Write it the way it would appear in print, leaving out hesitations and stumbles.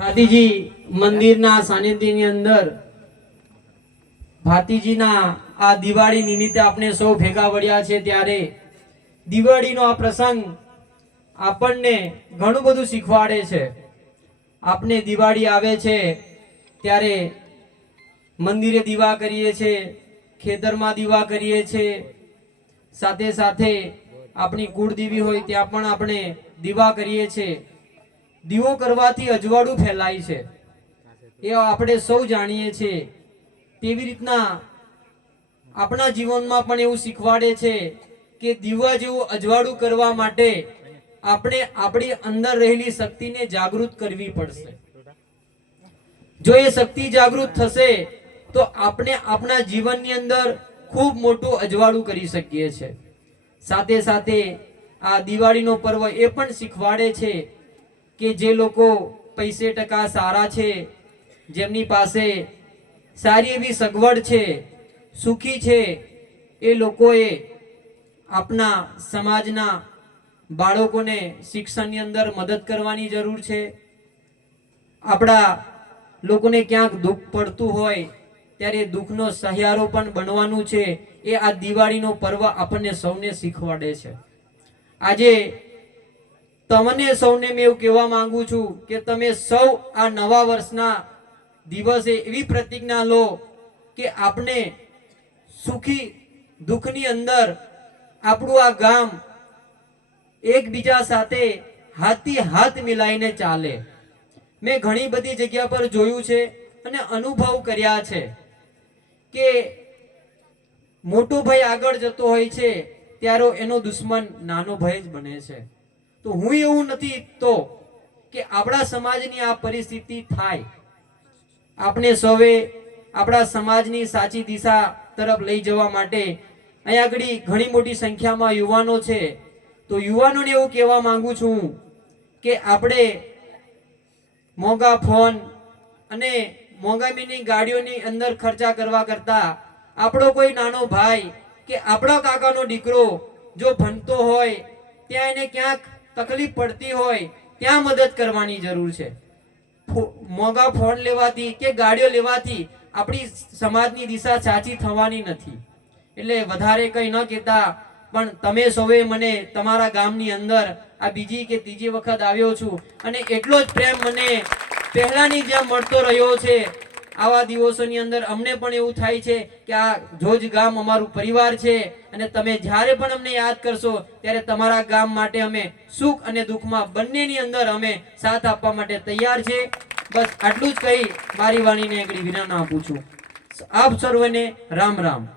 ભાતીજી મંદિરના સાનિધ્યની અંદર ભાતીજીના આ દિવાળી નિમિત્તે આપણે સૌ ભેગા વળ્યા છે ત્યારે દિવાળીનો આ પ્રસંગ આપણને ઘણું બધું શીખવાડે છે। આપણે દિવાળી આવે છે ત્યારે મંદિરે દીવા કરીએ છીએ, ખેતરમાં દીવા કરીએ છીએ, સાથે સાથે આપણી કુળદેવી હોય ત્યાં પણ આપણે દીવા કરીએ છીએ। દીવો કરવાથી અજવાળું ફેલાય છે એ આપણે સૌ જાણીએ છીએ। તેવી રીતના આપણા જીવનમાં પણ એવું શીખવાડે છે કે દીવા જેવું અજવાળું કરવા માટે આપણે આપણી અંદર રહેલી શક્તિને જાગૃત કરવી પડશે। જો એ શક્તિ જાગૃત થશે તો આપણે આપણા જીવનની અંદર ખૂબ મોટું અજવાળું કરી શકીએ છીએ। સાથે સાથે આ દિવાળીનો પર્વ એ પણ શીખવાડે છે કે જે લોકો પૈસે ટકા સારા છે, જેમની પાસે સારી એવી સગવડ છે, સુખી છે, એ લોકોએ આપણા સમાજના બાળકોને શિક્ષણની અંદર મદદ કરવાની જરૂર છે। આપણા લોકોને ક્યાંક દુઃખ પડતું હોય ત્યારે દુઃખનો સહારો પણ બનવાનું છે એ આ દિવાળીનો પર્વ આપણને સૌને શીખવાડે છે। આજે તમને સૌને મેં એવું કહેવા માંગુ છું કે તમે સૌ આ નવા વર્ષના દિવસે એવી પ્રતિજ્ઞા લો કે આપણે સુખી દુઃખની અંદર આપણું આ ગામ એકબીજા સાથે હાથથી હાથ મિલાઈને ચાલે। મેં ઘણી બધી જગ્યા પર જોયું છે અને અનુભવ કર્યા છે કે મોટો ભાઈ આગળ જતો હોય છે ત્યારે એનો દુશ્મન નાનો ભાઈ જ બને છે। તો હું એવું નથી ઈચ્છતો કે આપણા સમાજની આ પરિસ્થિતિ થાય। આપણે સૌએ આપણા સમાજની સાચી દિશા તરફ લઈ જવા માટે અહીંયા આગળ ઘણી મોટી સંખ્યામાં યુવાનો છે, તો યુવાનોને એવું કહેવા માંગુ છું કે આપણે મોંઘા ફોન અને મોંઘામીની ગાડીઓની અંદર ખર્ચા કરવા કરતા આપણો કોઈ નાનો ભાઈ કે આપણો કાકાનો દીકરો જો ભણતો હોય, ત્યાં એને ક્યાંક તકલીફ પડતી હોય, ત્યાં મદદ કરવાની જરૂર છે। મોંઘા ફોન લેવાથી કે ગાડીઓ લેવાથી આપણી સમાજની દિશા સાચી થવાની નથી। એટલે વધારે કંઈ ન કહેતા, પણ તમે સૌએ મને તમારા ગામની અંદર આ બીજી કે ત્રીજી વખત આવ્યો છું અને એટલો જ પ્રેમ મને પહેલાની જેમ મળતો રહ્યો છે। આવા દિવસોની અંદર અમને પણ એવું થાય છે કે આ જોજ ગામ અમારું પરિવાર છે અને તમે જ્યારે પણ અમને યાદ કરશો ત્યારે તમારા ગામ માટે અમે સુખ અને દુઃખમાં બંનેની અંદર અમે સાથ આપવા માટે તૈયાર છે। બસ આટલું જ કહી મારી વાણીને આગળ વિરામ આપું છું। આપ સર્વને રામ રામ।